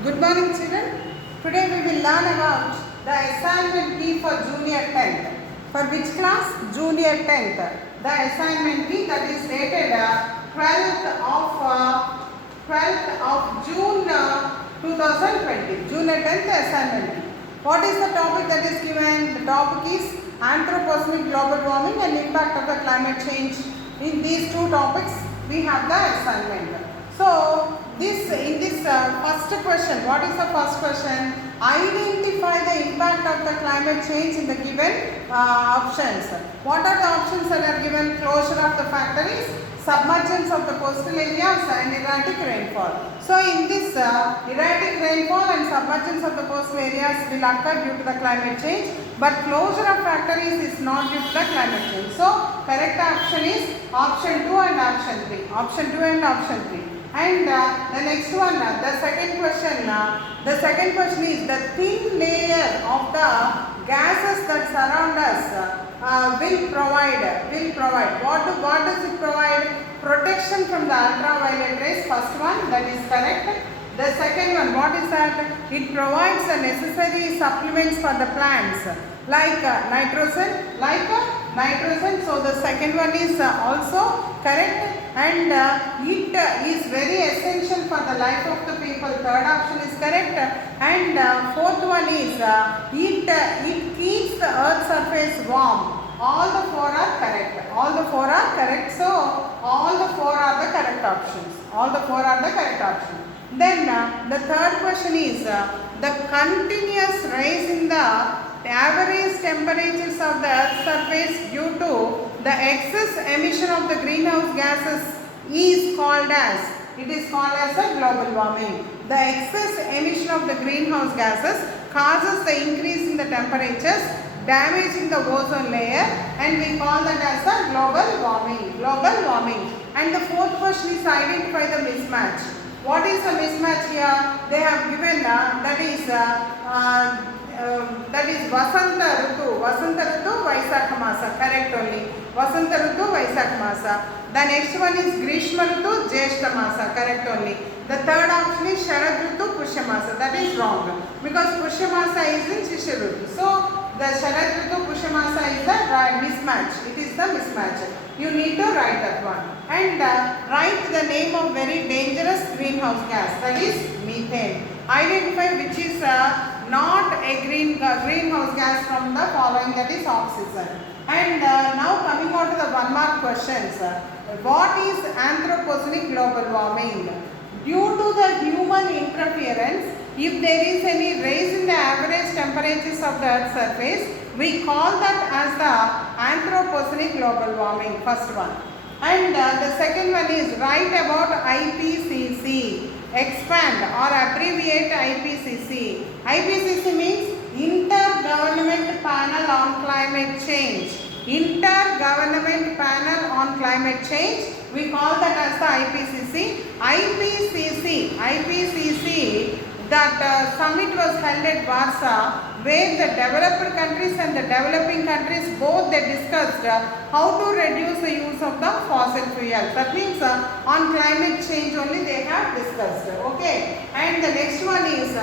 Good morning, children. Today we will learn about the assignment key for junior 10th. For which class? Junior 10th. The assignment key that is dated 12th of June 2020. Junior 10th assignment key. What is the topic that is given? The topic is Anthropogenic global warming and impact of the climate change. In these two topics, we have the assignment. So, in this first question, what is the first question? Identify the impact of the climate change in the given options. What are the options that are given? Closure of the factories, submergence of the coastal areas and erratic rainfall. So, in this erratic rainfall and submergence of the coastal areas will occur due to the climate change, but closure of factories is not due to the climate change. So, correct option is option 2 and option 3. Option 2 and option 3. And the next one, the second question is the thin layer of the gases that surround us will provide. What does it provide? Protection from the ultraviolet rays. First one, that is correct. The second one, what is that? It provides the necessary supplements for the plants like nitrogen. So the second one is also correct. And it is very essential for the life of the people. Third option is correct. And fourth one is it keeps the earth's surface warm. All the four are correct. So all the four are the correct options. Then the third question is the continuous rise in the average temperatures of the earth's surface due to the excess emission of the greenhouse gases is called as a global warming. The excess emission of the greenhouse gases causes the increase in the temperatures, damaging the ozone layer, and we call that as a global warming. And the fourth question is identify the mismatch. What is a mismatch here? They have given that is Vasanta Ritu, Vaisakha Masa. Correct only. Vasanta Ritu, Vaisakha Masa. The next one is Grishma Ritu, Jyeshta Masa. Correct only. The third option is Sharad Ritu, Pushya Masa. That is wrong because Pushya Masa is in Shishir Ritu. So the Sharad Ritu, Pushya Masa is the mismatch. It is the mismatch. You need to write that one. And write the name of very dangerous greenhouse gas. That is methane. Identify which is not a greenhouse gas from the following, that is oxygen. And now coming on to the 1 mark questions. What is anthropogenic global warming? Due to the human interference, if there is any rise in the average temperatures of the earth's surface, we call that as the anthropogenic global warming, first one. And the second one is write about IPCC. Expand or abbreviate IPCC. IPCC means Intergovernment Panel on Climate Change. Intergovernment Panel on Climate Change. We call that as the IPCC. IPCC, that summit was held at Warsaw, where the developed countries and the developing countries both they discussed how to reduce the use of the fossil fuels. That means on climate change only they have discussed. Okay. And the next one is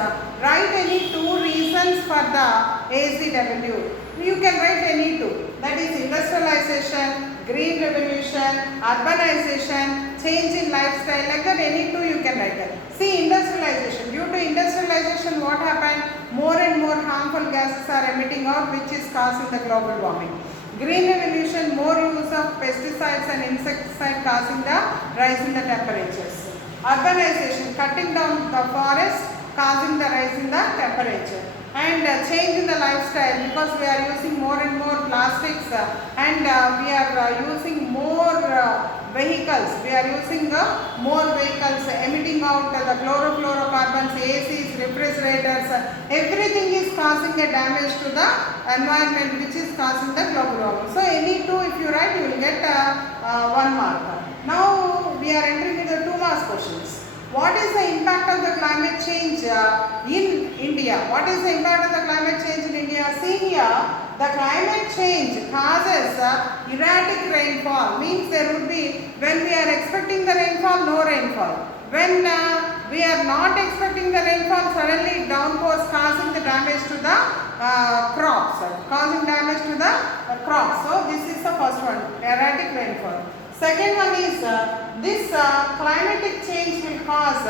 write any two reasons for the ACW. You can write any two. That is industrialization, green revolution, urbanization, change in lifestyle. Like that any two you can write. See, industrialization. Due to industrialization, what happened? More and more harmful gases are emitting out, which is causing the global warming. Green revolution, more use of pesticides and insecticides causing the rise in the temperatures. Urbanization, cutting down the forest causing the rise in the temperature. And change in the lifestyle, because we are using more and more plastics and we are using more vehicles. We are using more vehicles emitting out the chlorofluorocarbons, ACs, refrigerators. Everything is causing a damage to the environment, which is causing the global warming. So any two if you write, you will get 1 mark. Now we are entering into the 2 mark questions. What is the impact of the climate change in India? What is the impact of the climate change in India? See here, the climate change causes erratic rainfall. Means there would be, when we are expecting the rainfall, no rainfall. When we are not expecting the rainfall, suddenly downpours causing the damage to the crops, causing damage to the crops. So this is the first one, erratic rainfall. Second one is this climatic change will cause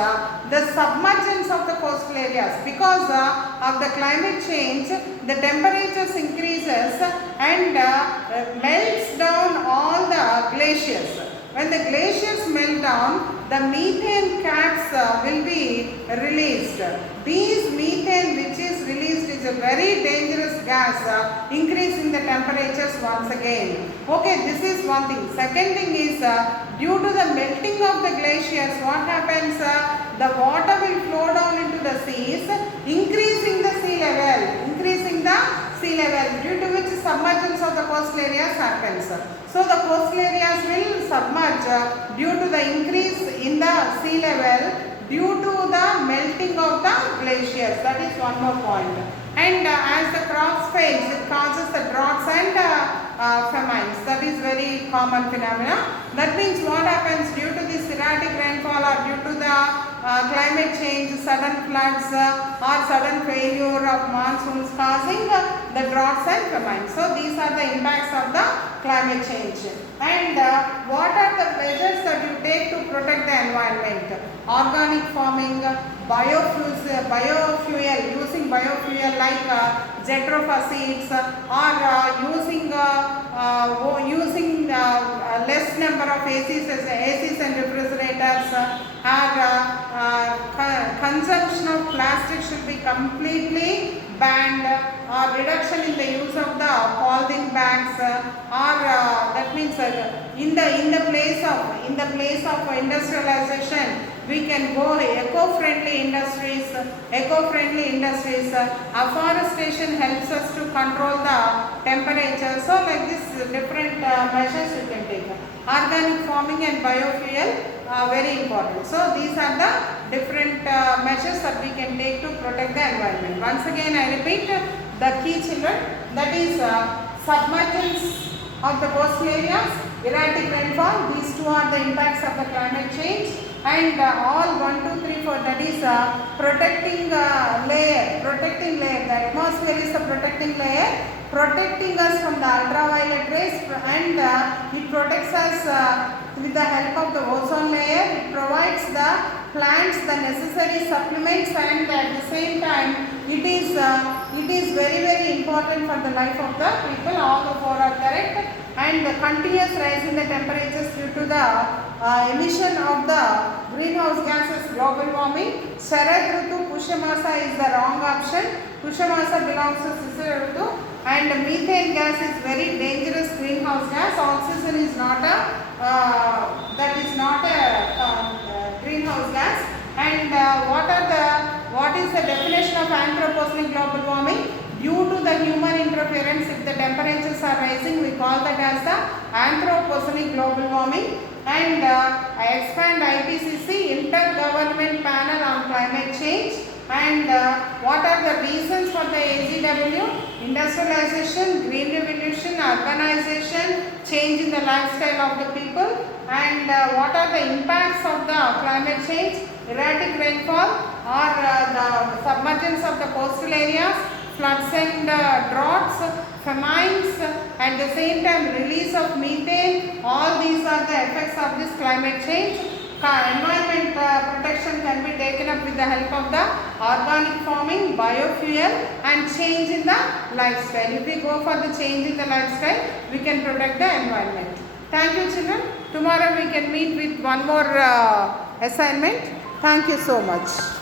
the submergence of the coastal areas. Because of the climate change, the temperatures increases and melts down all the glaciers. When the glaciers melt down, the methane caps will be released. These methane which is released is a very dangerous gas, increasing the temperatures once again. Okay, this is one thing. Second thing is due to the melting of the glaciers, what happens? The water will flow down into the seas, increasing the sea level, due to which submergence of the coastal areas happens. So the coastal areas will submerge due to the increase in the sea level due to the melting of the glaciers. That is one more point. And as the crops fails, it causes the droughts and famines. That is very common phenomena. That means what happens due to this erratic rainfall or due to the climate change, sudden floods or sudden failure of monsoons causing the droughts and famines. So these are the impacts of the climate change. And what are the measures that you take to protect the environment? Organic farming, biofuel, using biofuel like jatropha seeds, or using less number of ACs and refrigerators, consumption of plastic should be completely banned, or reduction in the use of the polythene bags, or that means in the place of industrialization, we can go eco-friendly industries. Afforestation helps us to control the temperature. So like this, different measures you can take. Organic farming and biofuel, very important. So these are the different measures that we can take to protect the environment. Once again I repeat the key, children, that is submergence of the coastal areas, erratic rainfall. These two are the impacts of the climate change. And all 1, 2, 3, 4, that is protecting layer. The atmosphere is the protecting layer, protecting us from the ultraviolet rays, and it protects us with the help of the ozone layer. It provides the plants the necessary supplements, and at the same time it is very important for the life of the people. All the four are correct. And the continuous rise in the temperatures due to the emission of the greenhouse gases, global warming. Sharad Ritu, Pushamasa is the wrong option. Pushamasa belongs to Sisir Ritu, and methane gas is very dangerous greenhouse gas. Oxygen is not a greenhouse gas. And what is the definition of anthropogenic global warming? Due to the human interference, if the temperatures are rising, we call that as the anthropogenic global warming. And I expand IPCC, Intergovernment Panel on Climate Change. And what are the reasons for the AGW? Industrialization, green revolution, urbanization, change in the lifestyle of the people. And what are the impacts of the climate change? Erratic rainfall, or the submergence of the coastal areas, floods and droughts, famines, at the same time release of methane. All these are the effects of this climate change. Environment protection can be taken up with the help of the organic farming, biofuel, and change in the lifestyle. If we go for the change in the lifestyle, we can protect the environment. Thank you, children. Tomorrow we can meet with one more assignment. Thank you so much.